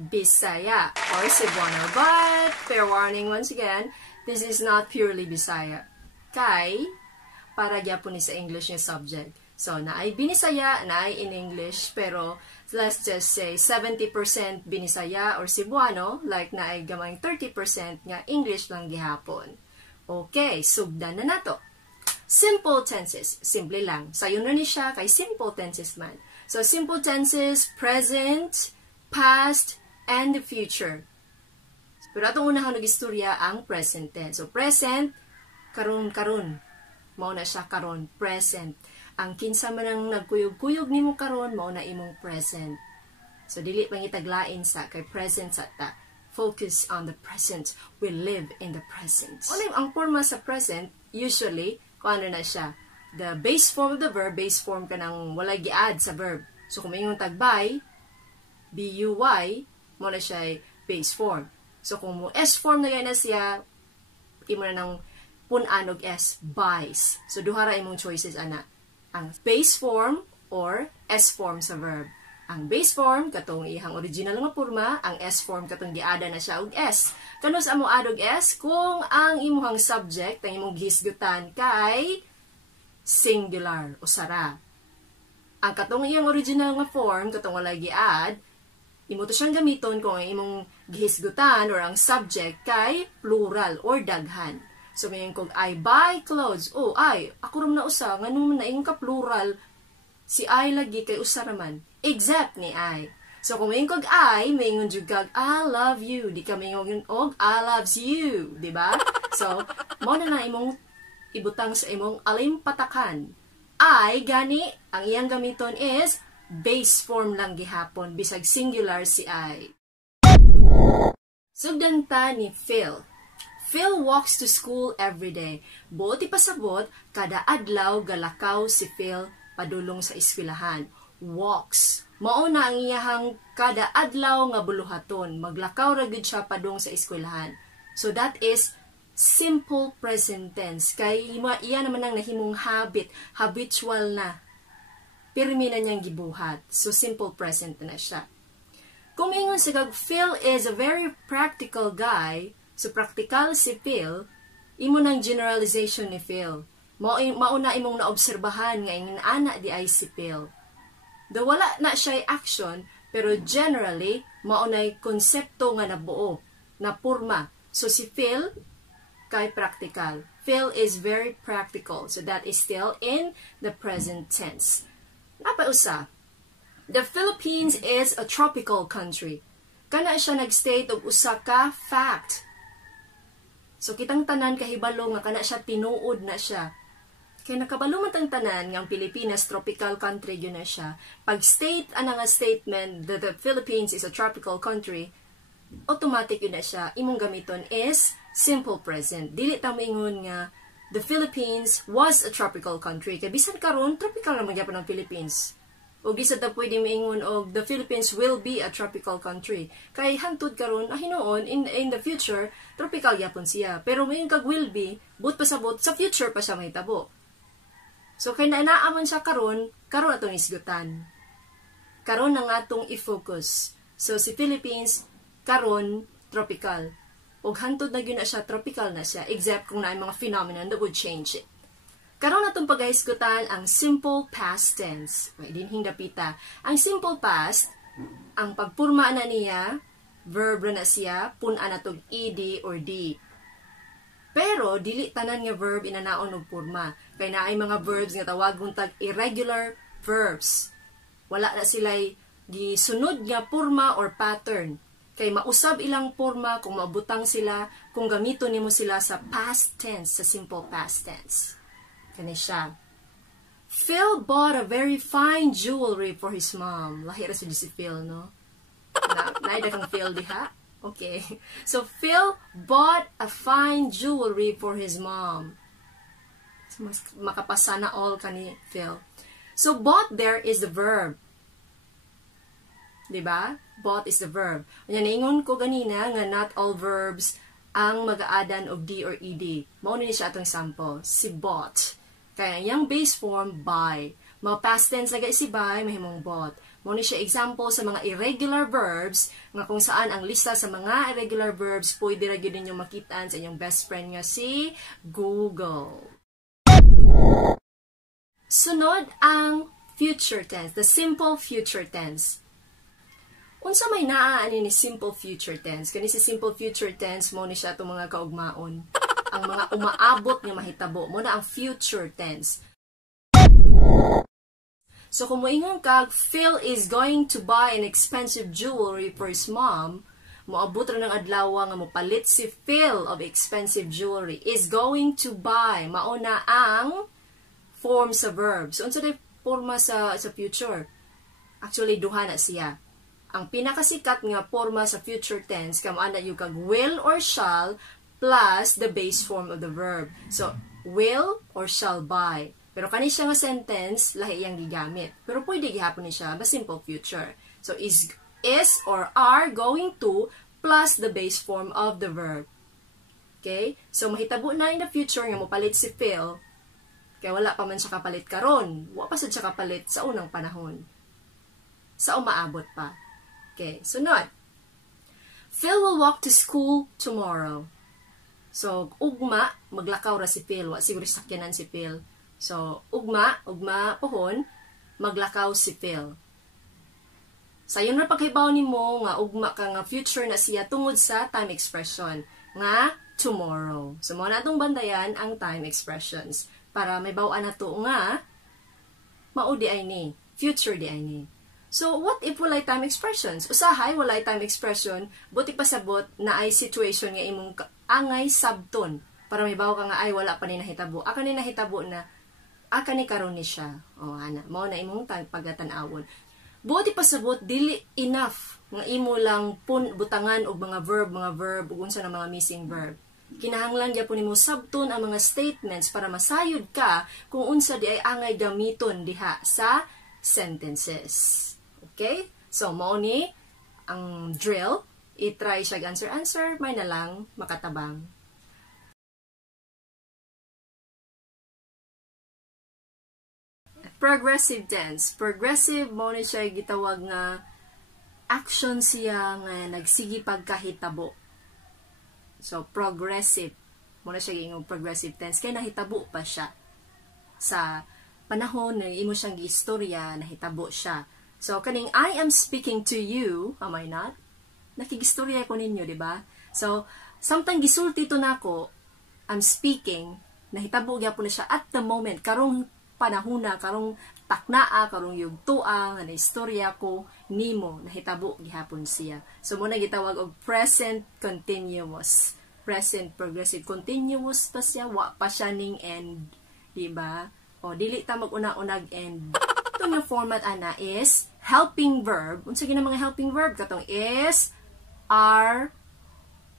Bisaya or Cebuano. But, fair warning once again, this is not purely Bisaya. Kay, para gyapon ni sa English yung subject. So, naay Binisaya, naay in English, pero let's just say 70% Binisaya or Cebuano, like naay gamay 30% nga English lang gihapon. Okay, sugdan na nato. Simple tenses, simple lang. Sayo na ni siya kay simple tenses man. So, simple tenses, present, past, and the future. Pero atong unahang nag-istorya ang present tense. So, present, karon. Mao na siya karon, present. Ang kinsa man ang nagkuyog-kuyog nimo karon, mao na imong present. So, dili pang itaglain sa kay present sa ta. Focus on the present. We live in the present. Ang forma sa present, usually, kung ano na siya, the base form of the verb, base form ka nang walay gi-add sa verb. So, kung may yung tagbay, B-U-Y, mo na siya base form. So, kung mo S form na na siya, imo na ng punanog S, buys. So, duhara imong choices, ana. Ang base form or S form sa verb. Ang base form, katong ihang original nga porma, ang S form, katong giada na siya og S. Kanos amo adog S? Kung ang imuhang subject, ang imong gihisgutan kay singular o sara. Ang katong iyang original nga form, katong walay gi-add, imo to siyang gamiton kung ang imong gihisgutan or ang subject kay plural or daghan. So, ngayon kung I buy clothes, oh, ako ram na usa, nga nung naingon ka plural, si I lagi kay usa raman, except ni I. So, kung ngayon kog I, mayingon jud kag, I love you. Di ka mayingon og, I loves you. Diba? So, mo na imong ibutang sa imong alimpatakan. I, gani, ang iyang gamiton is, base form lang gihapon, bisag singular si I. Sugdan ta ni Phil. Phil walks to school every day. Buot ipasabot, kada adlaw galakaw si Phil padulong sa eskwelahan. Walks. Mao na ang iyahang kada adlaw nga buluhaton. Maglakaw ra gid siya padung sa eskwelahan. So that is simple present tense. Kay iya naman ang nahimong habit, habitual na. Pirmi na niyang gibuhat. So, simple present na siya. Kung ingon si kag, Phil is a very practical guy. So, practical si Phil, imo ng generalization ni Phil. Mauna imong naobserbahan nga ingin ana di ay si Phil. Do wala na siya action, pero generally, maunay konsepto nga nabuo, na porma. So, si Phil, kay practical. Phil is very practical. So, that is still in the present tense. Napausa, the Philippines is a tropical country. Kana siya nag-state og usa ka fact. So kitang tanan kahibalo nga kana siya tinuod na siya. Kay nakabalo man tang tanan nga ang Pilipinas tropical country yun na siya. Pag state ana nga statement that the Philippines is a tropical country, automatic yun na siya. Imong gamiton is simple present. Dili ta moingon nga the Philippines was a tropical country. Kaya bisan karon tropical naman gyapon ang Philippines. O gisa ta pwede maingon og the Philippines will be a tropical country. Kay hantud karon hinuon in the future tropical gyapon siya. Pero mayon kag will be, but pasabot sa future pa siya mahitabo. So kay naanaaman siya karon atong isgutan. Karon ang atong i-focus. So si Philippines karon tropical. Og hantod na gyud na siya, tropical na siya, except kung naay mga phenomenon that would change it. Karon natong paghisgutan ang simple past tense. May dinhing dapita. Ang simple past, ang pagpurma na niya, verb na siya, pun-a natog ed or d. Pero dili tanan nga verb inanaon og purma. Kay naay mga verbs nga tawagon tag irregular verbs. Wala na sila'y gisunod nga purma or pattern. Kay mausab ilang porma kung maabutang sila, kung gamito nimo sila sa past tense, sa simple past tense. Kani siya. Phil bought a very fine jewelry for his mom. Lahi ra si Phil, no? Naida kang Phil diha? Okay. So, Phil bought a fine jewelry for his mom. Mas makapasana all kani Phil. So, bought there is the verb. Diba? Bought is the verb. Kanya naingon ko ganina nga not all verbs ang mag-aadan og D or ED. Mauna ni siya atong sample. Si bought. Kaya yung base form, buy. Past tense lagay si buy, mahimong bought. Mo ni siya example sa mga irregular verbs nga kung saan ang lista sa mga irregular verbs pwede ra gyud ninyo makitaan sa inyong best friend nga si Google. Sunod ang future tense, the simple future tense. Unsa may naa ani ni simple future tense? Kani si simple future tense mo ni siya itong mga kaugmaon. Ang mga umaabot nga mahitabo mo na ang future tense. So kung moingon kag Phil is going to buy an expensive jewelry for his mom, moabot ra ng adlaw nga mopalit si Phil of expensive jewelry. Is going to buy mao na ang form sa verb. So unsa day forma sa future? Actually duha na siya. Ang pinakasikat nga forma sa future tense kamo ana yung kag will or shall plus the base form of the verb. So will or shall buy. Pero kani siya nga sentence, lahi iyang gigamit. Pero pwede gihapon ni siya, ba simple future. So, is or are going to plus the base form of the verb. Okay? So, mahitabo na in the future nga mopalit si Phil, kaya wala pa man siya kapalit karon. Wala pa siya kapalit sa unang panahon. Sa umaabot pa. Okay, sunod. Phil will walk to school tomorrow. So, ugma, maglakaw ra si Phil. Wa siguro sakyanan si Phil. So, ugma pohon, maglakaw si Phil. Sayon na paghibaw ni mo nga ugma ka nga future na siya tungod sa time expression nga tomorrow. So, mo na itong bandayan ang time expressions para may bawaan na to nga maudi ay ni, future di ay ni. So, what if walay time expressions? Usahay, walay time expression, buti pasabot na ay situation nga imong angay sabton para may bawa ka nga ay wala pa ni nahitabo. Aka ni nahitabo na aka ni karon ni siya. O ana, mao na imong pagatan-awon. Buti pasabot dili enough nga imo lang butangan og mga verb ug unsa na mga missing verb. Kinahanglan gyapon nimo sabton ang mga statements para masayod ka kung unsa di ay angay gamiton diha sa sentences. Okay? So mao ni ang drill. I-try siya answer, may na lang makatabang. Progressive tense. Progressive, mo na siya gitawag nga action siya nga nagsigi pagkahitabo. So, progressive. Mo na siya giingong progressive tense. Kaya nahitabo pa siya. Sa panahon na imo siyang giistorya, nahitabo siya. So, kaning I am speaking to you, am I not? Nakigistorya ko ninyo, di ba? So, samtang gisulti to nako, I'm speaking, nahitabo gyapon na siya at the moment, karong panahuna, karong taknaa, karong yugtua, nga naistorya ko, nimo, nahitabo gihapon siya. So, muna gitawag og present continuous. Present progressive continuous pa siya, wa pa siya ning end. Diba? O, dili ta mag-una-unag end. Ito yung format, ana, is helping verb. Unsa gina mga helping verb? Katong is, are,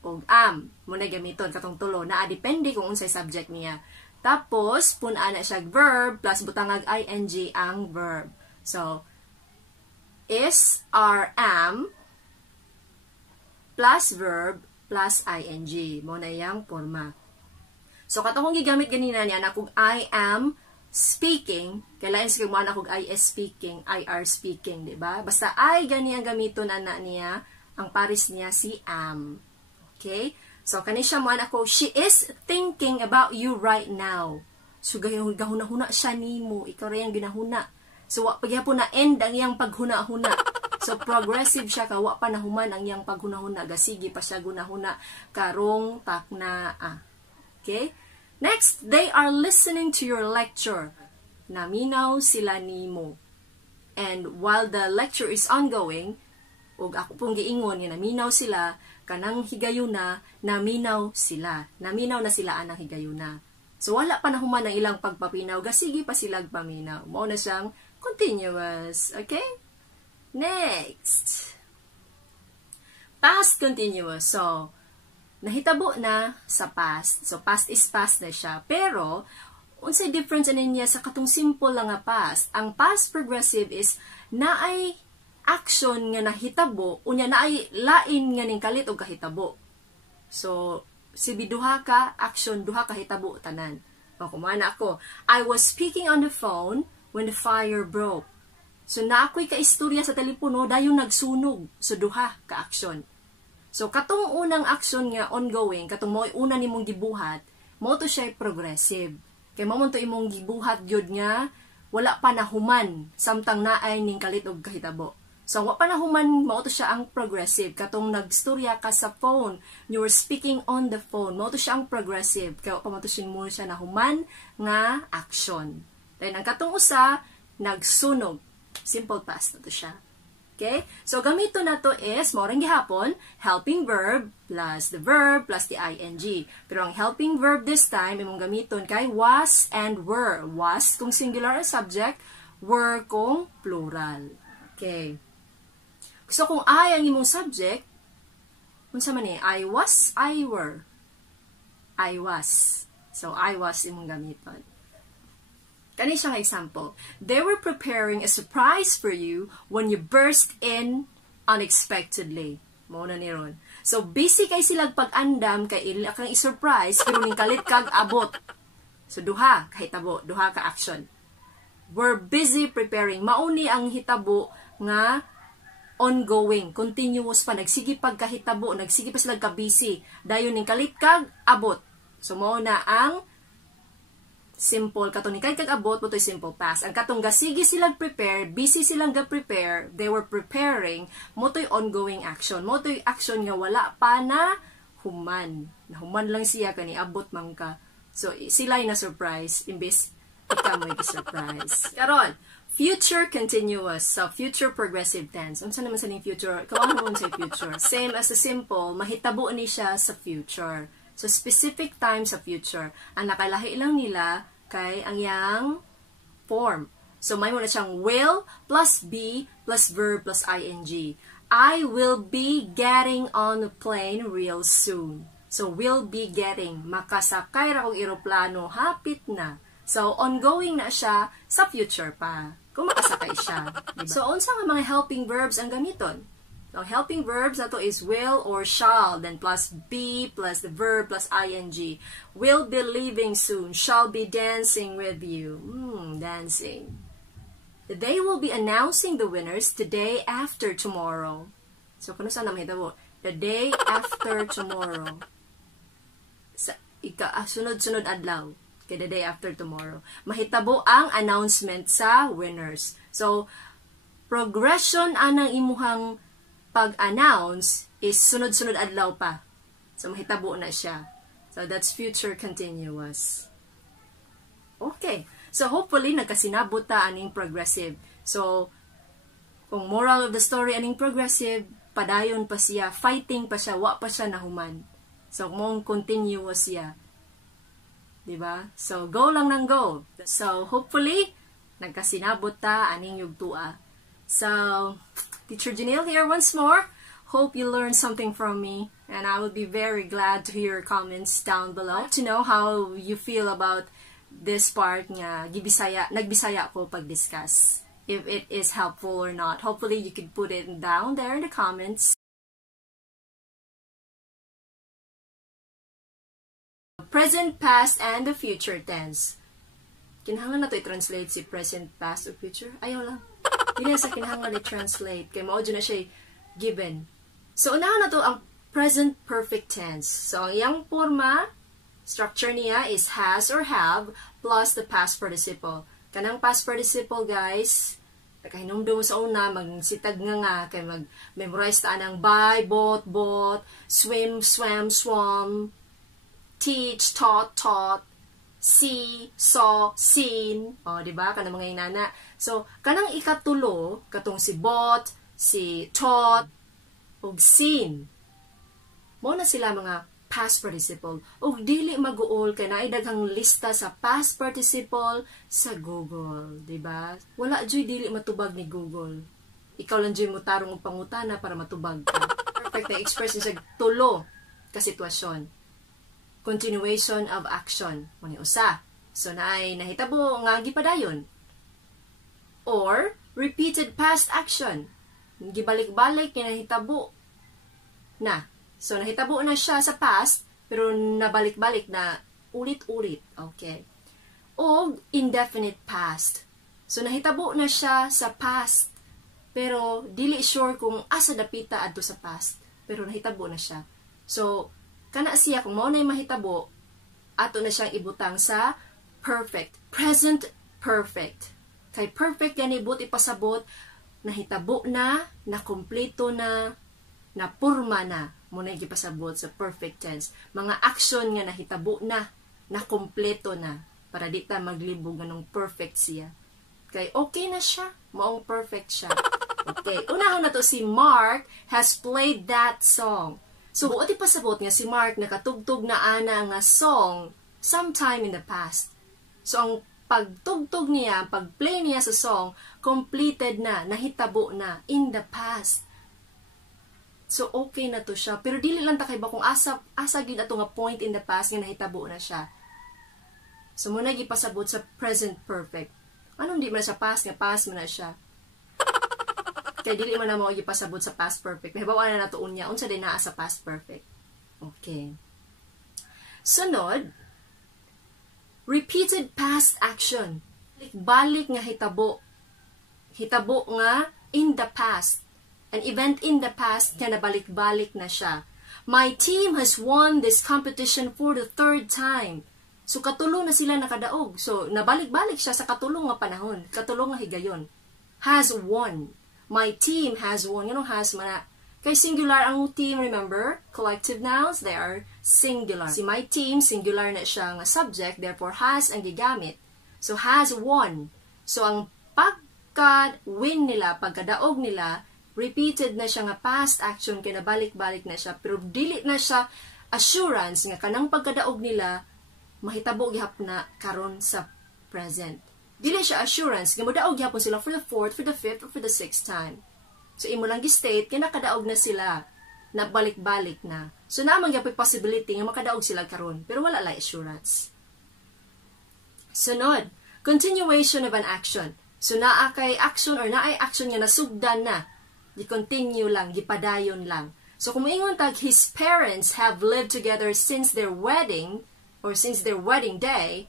o am. Muna gamiton, katong tulo. Depende kung unsay subject niya. Tapos, puna na siya verb, plus butangag ing ang verb. So, is, are, am, plus verb, plus ing. Mo na yung forma. So, katong gigamit ganina niya na kung I am speaking, kailangan sa kung na kung I is speaking, I are speaking, diba? Basta I gani ang gamiton na niya, ang paris niya si am. Okay? So, kani siya mo ako, she is thinking about you right now. So, gahuna-huna siya nimo. Ikaw rin yung ginahuna. So, wa pagyapon na end ang iyang paghuna-huna. So, progressive siya ka, wa pa nahuman ang iyang paghuna-huna. Gasigi pa siya gunahuna. Karong takna. Okay? Next, they are listening to your lecture. Naminaw sila nimo. And while the lecture is ongoing, ug ako pong giingon nga naminaw sila, kanang higayuna, naminaw sila. Naminaw na sila anang higayuna. So, wala pa nahuman ang ilang pagpapinaw. Gasigi pa sila paminaw. Mao na siyang continuous. Okay? Next. Past continuous. So, nahitabo na sa past. So, past is past na siya. Pero, unsay difference niya sa katong simple lang nga past. Ang past progressive is naay action nga nahitabo, unya naay lain nga ning kalit og kahitabo. So, si biduha ka action, duha ka hitabo tanan. O kumana ako, I was speaking on the phone when the fire broke. So naakoy ka istorya sa telepono dayon nagsunog so duha ka aksyon. So katong unang aksyon nga ongoing, katong mo una nimong gibuhat, mo to siya progressive. Kay mo to imong gibuhat gyud nga wala pa nahuman samtang naay ning kalit og kahitabo. So wa pa nahuman mo to siya ang progressive. Katong nagstorya ka sa phone, you were speaking on the phone, mo to siya ang progressive. Kay wa pa mo to siya nahuman nga action. Then ang katong usa nagsunog. Simple past na to siya. Okay? So, gamito na to is, maurang gihapon, helping verb plus the verb plus the ing. Pero ang helping verb this time, imong gamiton kay was and were. Was kung singular ang subject, were kung plural. Okay. So, kung I ang imong subject, unsa man eh, I was, I were. I was. So, I was imong gamiton. Kani siyang example. They were preparing a surprise for you when you burst in unexpectedly. Muna ni ron. So, busy kay silang pag-andam kay ila kang i-surprise pero ning kalit kag abot. So, duha ka hitabo, duha ka action. We're busy preparing. Mauni ang hitabo nga ongoing, continuous pa. Nagsige pagkahitabo, nagsige pa silang ka-busy. Dayon ning kalit kag abot. So, mauna ang simple, katong ni kag abot mo to'y simple past. Ang katong gasigi silang prepare, busy silang ga-prepare, they were preparing, mo to'y ongoing action. Mo to'y action nga wala pa na human. Nahuman lang siya kani abot man ka. So sila'y na surprise imbes ikaw may surprise. Karon, future continuous. So future progressive tense. Unsa naman sa ning future? Kawan mo sa future. Same as a simple, mahitabo ni siya sa future. So, specific time sa future. Ang nakalahi lang nila kay ang yang form. So, may muna siyang will plus be plus verb plus ing. I will be getting on the plane real soon. So, will be getting. Makasakay ra kong eroplano. Hapit na. So, ongoing na siya sa future pa. Kung makasakay siya. Diba? So, unsa nga mga helping verbs ang gamiton? Now, helping verbs na to is will or shall, then plus be, plus the verb, plus ing. Will be leaving soon. Shall be dancing with you. Dancing. They will be announcing the winners the day after tomorrow. So, kano saan na mahitabo? The day after tomorrow. Sunod-sunod adlaw. Okay, the day after tomorrow. Mahitabo ang announcement sa winners. So, progression anang imuhang pag-announce is sunod-sunod adlaw pa. So, mahitabo na siya. So, that's future continuous. Okay. So, hopefully, nagkasinabot ta aning progressive. So, kung moral of the story aning progressive, padayon pa siya, fighting pa siya, wa pa siya nahuman. So, mong continuous siya. Diba? So, go lang ng go. So, hopefully, nagkasinabot ta aning yugtua. So, Teacher Janelle here once more. Hope you learned something from me, and I would be very glad to hear your comments down below to know how you feel about this part nga nagbisaya ko pag-discuss. If it is helpful or not. Hopefully you could put it down there in the comments. Present, past, and the future tense. Kinahanglan na to i-translate si present, past, or future? Ayaw lang. Hindi sa kinahanglan i-translate. Kaya maudyo na siya given. So, unahan na to ang present perfect tense. So, ang iyang forma, structure niya is has or have plus the past participle. Kanang past participle, guys, nakahinumdum sa una, magsitag nga, kaya mag-memorize taan ng buy, bought, swim, swam, swam, teach, taught, see, saw, seen. O, diba? Kanang mga inana. So, kanang ikatulo, katong si bought, si taught, o seen. Mo na sila mga past participle. O dili mag-uol kay naidaghang lista sa past participle sa Google. Diba? Wala dyo'y dili matubag ni Google. Ikaw lang dyo'y mutarong og pangutana para matubag ka. Perfect na express sa tulo ka sitwasyon. Continuation of action. Muni usa. So, naay nahitabo nga gipadayon. Or, repeated past action. Gibalik-balik, nahitabo na. So, nahitabo na siya sa past, pero nabalik-balik na ulit-ulit. Okay. O, indefinite past. So nahitabo na siya sa past. Pero dili sure kung asa dapita adto sa past. Pero nahitabo na siya. So kana siya kung mao nay mahitabo, ato na siyang ibutang sa perfect, present perfect. Kay perfect gani buti pasabot, nahitabo na, nakumpleto na, napurma na, muna gipasabot sa perfect tense. Mga action nga nahitabo na, nakumpleto na, para di ta maglibog ng perfect siya. Kay okay na siya, maong perfect siya. Okay, unahon na to si Mark has played that song. So, buti pasabot nga si Mark nakatugtog na ana nga song sometime in the past. So, ang pagtugtog niya, pag-play niya sa song, completed na, nahitabo na, in the past. So, okay na to siya. Pero dili lang ta kay ba kung asa gid ato nga point in the past nga nahitabo na siya. So, muna gipasabot sa present perfect. Anong di man sa past nga past man na siya? Kaya dili man na mo gipasabot sa past perfect. Nahibawa na natuon niya. Unsa din naa sa past perfect. Okay. Sunod, repeated past action. Balik nga hitabo. Hitabo nga in the past. An event in the past nga nabalik-balik na siya. My team has won this competition for the 3rd time. So katulong na sila nakadaog. So nabalik-balik siya sa katulong nga panahon. Katulong nga higayon. Has won. My team has won. Ganun has man. Kay singular ang team, remember? Collective nouns, they are singular. Si my team, singular na siya nga subject, therefore has ang gigamit. So has won. So ang pagka-win nila, pagkadaog nila, repeated na siya nga past action, kaya nabalik-balik na siya. Pero dili na siya assurance nga kanang pagkadaog nila, mahitabo gihapon na karon sa present. Dili siya assurance, nga modaog gihapon sila for the 4th, for the 5th, or for the 6th time. So, imo lang gi-state, kaya nakadaog na sila, nabalik-balik na. So, naman yung possibility nga makadaog sila karon, pero wala lang assurance. Sunod, continuation of an action. So, naa kay action or naay action nga nasugdan na, gi-continue lang, gipadayon lang. So, kung moingon tag, his parents have lived together since their wedding, or since their wedding day,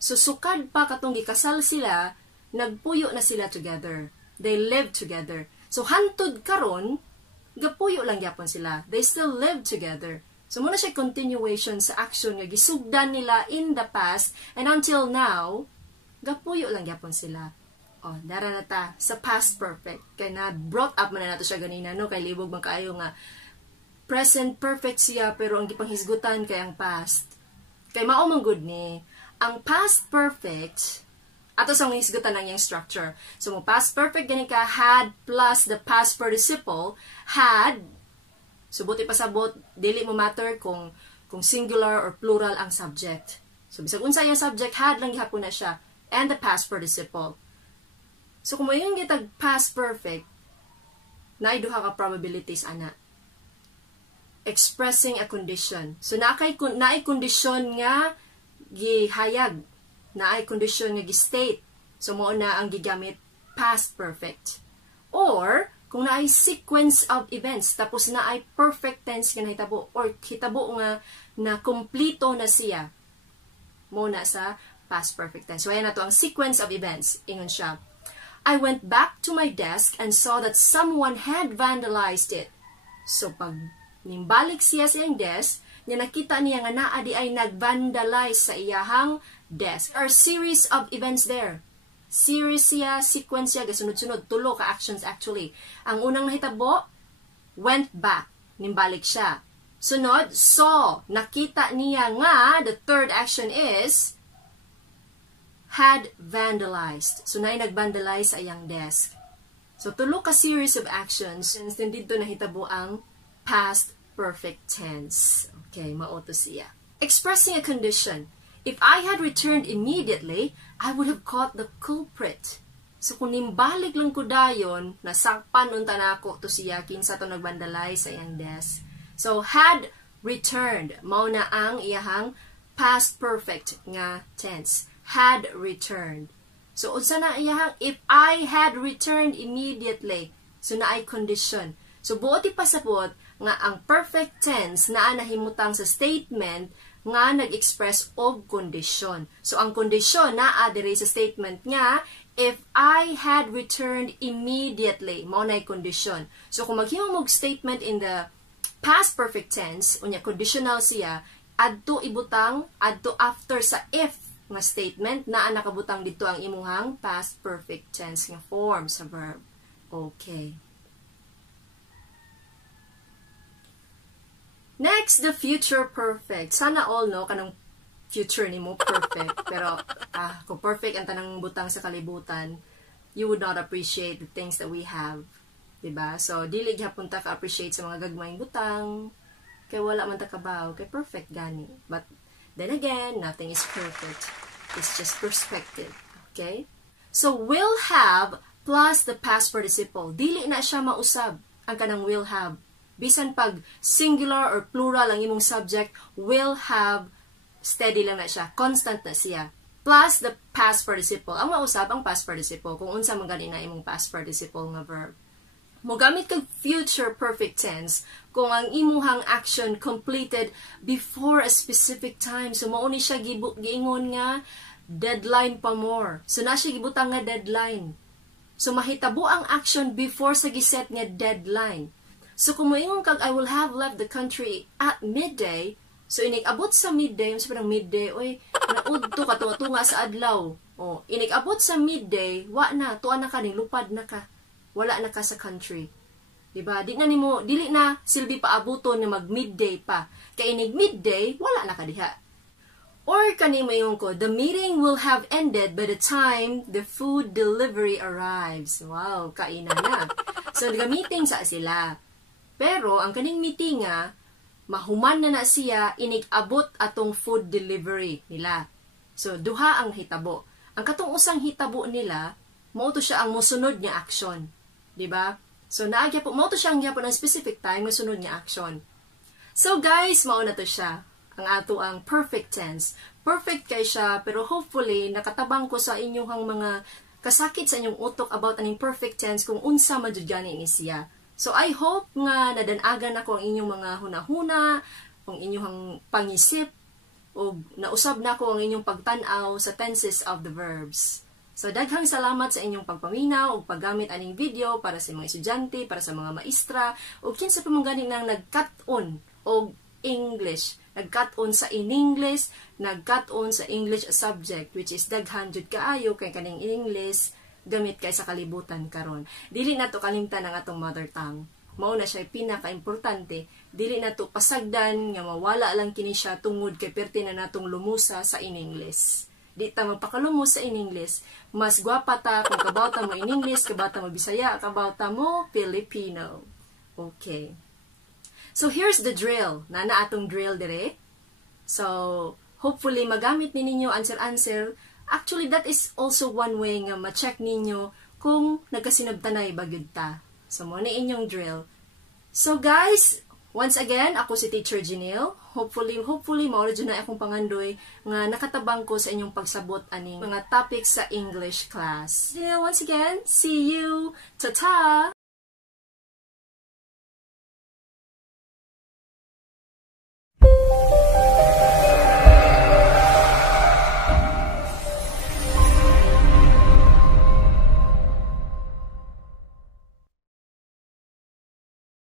so sukad pa katong gikasal sila, nagpuyo na sila together. They live together. So, hantod karon, gapuyo lang gyapon sila. They still live together. So, muna siya continuation sa action nga gisugdan nila in the past, and until now, gapuyo lang gyapon sila. Oh, dara na ta sa past perfect. Kaya na brought up man na nato siya ganina, no? Kay libog man kaayo nga present perfect siya, pero ang gipanghisgutan kay ang past. Kay mao man good ni. Ang past perfect, ato sa mga hisgutan ng yung structure. So, mo past perfect gani ka, had plus the past participle, had, so buti pasabot, dili mo matter kung singular or plural ang subject. So, bisag unsa yung subject, had lang gihapon na siya, and the past participle. So, kung mo yung gitag past perfect, naay duha ka probabilities, ana. Expressing a condition. So, naay kondisyon nga gihayag, naay kondisyon nga gi-state. So, mo na ang gigamit past perfect. Or, kung naay sequence of events, tapos naay perfect tense nga nahitabo, or hitabo nga na kompleto na siya, mo na sa past perfect tense. So, ayan na to ang sequence of events. Ingon siya, I went back to my desk and saw that someone had vandalized it. So, pag nimbalik siya sa iyang desk, niya nakita niya nga naa di ay nag-vandalize sa iyahang desk. There are series of events there. Series siya, sequence siya, gasunod-sunod, tulo ka actions actually. Ang unang nahitabo, went back, nimbalik siya. Sunod, saw, nakita niya nga, the third action is, had vandalized. So, naay nag-vandalize sa iyang desk. So, tulo ka series of actions, since nandito nahitabo ang past perfect tense. Okay, mauto siya. Expressing a condition. If I had returned immediately, I would have caught the culprit. So, kung nimbalik lang ko dayon, nasakpan unta na ako to siya, kinsa to nagbandalize sa iyang desk. So, had returned. Mao na ang iyahang past perfect nga tense. Had returned. So, unsa na iyahang, if I had returned immediately. So, naay condition. So, buoti pasabot nga ang perfect tense naa nahimutang sa statement nga nag-express og kondisyon. So, ang kondisyon naa diri sa statement nga if I had returned immediately, mao nay condition. So kung maghimo mog statement in the past perfect tense, unya conditional siya, adto ibutang adto after sa if nga statement na nakabutang dito ang imuhang past perfect tense nga form sa verb. Okay. Next, the future perfect. Sana all no kanang future nimo perfect. Pero kung perfect ang tanang butang sa kalibutan, you would not appreciate the things that we have. Diba? So dili gyapon ta ka appreciate sa mga gagmayng butang. Kay wala man ta kabaw, kay perfect gani. But then again, nothing is perfect. It's just perspective. Okay? So will have plus the past participle. Dili na siya mausab ang kanang will have. Bisan pag singular or plural ang imong subject, will have, steady lang na siya. Constant na siya. Plus the past participle. Ang mausab ang past participle. Kung unsa man gani na imong past participle nga verb. Mogamit kag future perfect tense kung ang imuhang action completed before a specific time. So mao ni siya giingon nga deadline pa more. So na siya gibutang nga deadline. So mahitabo ang action before sa giset nga deadline. So kung moingon kag I will have left the country at midday, so inig-abot sa midday, mas parang midday, oy, naudto ka tunga sa adlaw. Oh, inig-abot sa midday, wa na, tuwa na ka ning lupad na ka. Wala na ka sa country. Diba? Dili na silbi pa abuton na mag-midday pa. Kay inig midday, wala na ka diha. Or kani mayon ko, the meeting will have ended by the time the food delivery arrives. Wow, kainan na. So, nag-meeting sa sila. Pero, ang kaning meeting nga, mahuman na siya, inig-abot atong food delivery nila. So, duha ang hitabo. Ang katong usang hitabo nila, mauto siya ang musunod niya action. Diba? So, naagya po, mauto siya ang gyapon ng specific time, musunod niya action. So, guys, mauna to siya. Ang ato ang perfect tense. Perfect kay siya, pero hopefully, nakatabang ko sa inyong mga kasakit sa inyong utok about aning perfect tense kung unsa majud gani ni siya. So, I hope nga nadanagan ako ang inyong mga hunahuna, ang inyong pangisip, o nausab na ko ang inyong pagtanaw sa tenses of the verbs. So, daghang salamat sa inyong pagpaminaw o paggamit aning video para sa mga estudyante, para sa mga maestra, o kinsa pa mong ganing nang nag-cut-on o English. Nag-cut-on sa in-English, nag-cut-on sa English subject, which is daghan jud kaayo kay kaning English, gamit kay sa kalibutan karon. Dili nato kalimtan ang atong mother tongue. Mao na siya pinaka-importante. Dili nato pasagdan nga mawala lang kini siya tungod kay perti na natong lumusa sa in-English. Di ta magpakalumos sa in-English. Mas gwapa ta kung kabawta mo in-English, kabawta mo Bisaya, kabawta mo Filipino. Okay. So here's the drill. Nana atong drill dire. So hopefully magamit ninyo answer. Actually, that is also one way nga ma-check ninyo kung nagkasinabtanay ba gyud ta. So, mo na inyong drill. So, guys, once again, ako si Teacher Janelle. Hopefully, mauro dyan na akong pangandoy nga nakatabang ko sa inyong pagsabot aning mga topics sa English class. Once again, see you! Ta-ta!